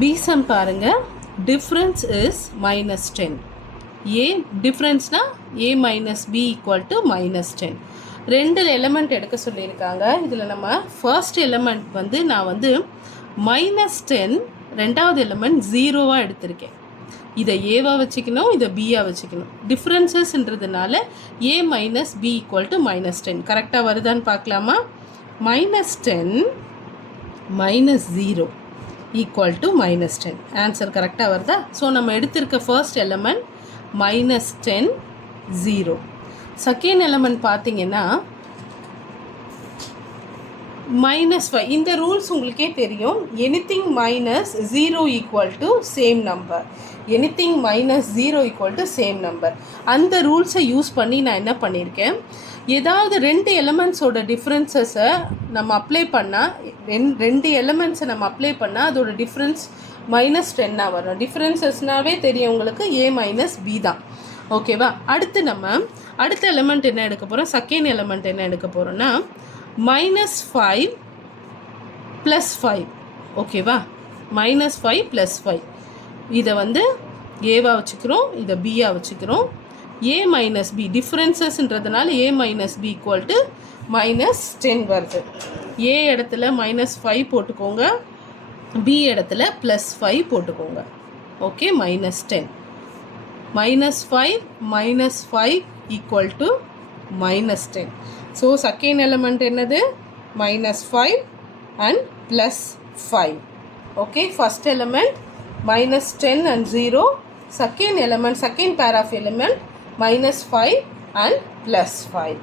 B sum பாருங்கள். Difference is -10. A டிஃப்ரென்ஸ்னா a minus b equal to -10. ரெண்டு element எடுக்க சொல்லியிருக்காங்க. இதில் நம்ம ஃபர்ஸ்ட் எலிமெண்ட் வந்து நான் வந்து -10, ரெண்டாவது எலிமெண்ட் 0வாக எடுத்திருக்கேன். இதை ஏவாக வச்சுக்கணும், இதை பியாக வச்சுக்கணும். டிஃப்ரென்சஸ்ன்றதுனால a minus b equal to -10. கரெக்டாக வருதான்னு பார்க்கலாமா? -10 - 0 equal to -10. ஆன்சர் கரெக்டாக வருதா? ஸோ நம்ம எடுத்திருக்க ஃபர்ஸ்ட் எலிமெண்ட் -10 0. செகண்ட் எலிமெண்ட் பார்த்தீங்கன்னா -5. இந்த ரூல்ஸ் உங்களுக்கே தெரியும். Anything -0 equal to same number. Anything -0 equal to same number. அந்த ரூல்ஸை யூஸ் பண்ணி நான் என்ன பண்ணியிருக்கேன், ஏதாவது ரெண்டு எலிமெண்ட்ஸோட டிஃப்ரென்சஸை நம்ம அப்ளை பண்ணால், ரெண்டு எலிமெண்ட்ஸை நம்ம அப்ளை பண்ணால் அதோட டிஃப்ரென்ஸ் -10 வரும். டிஃப்ரென்சஸ்னாவே தெரியும் உங்களுக்கு, a minus b தான். ஓகேவா? அடுத்த எலிமெண்ட் என்ன எடுக்க போகிறோம், செகண்ட் எலிமெண்ட் என்ன எடுக்க போகிறோன்னா -5 + 5. ஓகேவா? -5 + 5. இதை வந்து ஏவாக வச்சுக்கிறோம், இதை பியாக வச்சுக்கிறோம். a minus b டிஃப்ரென்சஸ்ன்றதுனால a minus b equal to -10 வருது. a இடத்துல -5 போட்டுக்கோங்க, b இடத்துல +5 போட்டுக்கோங்க. Okay, -10. -5 - 5 equal to -10. So second element என்னது? -5 and +5. Okay, first element -10 and 0. Second element, second pair of element -5 and +5.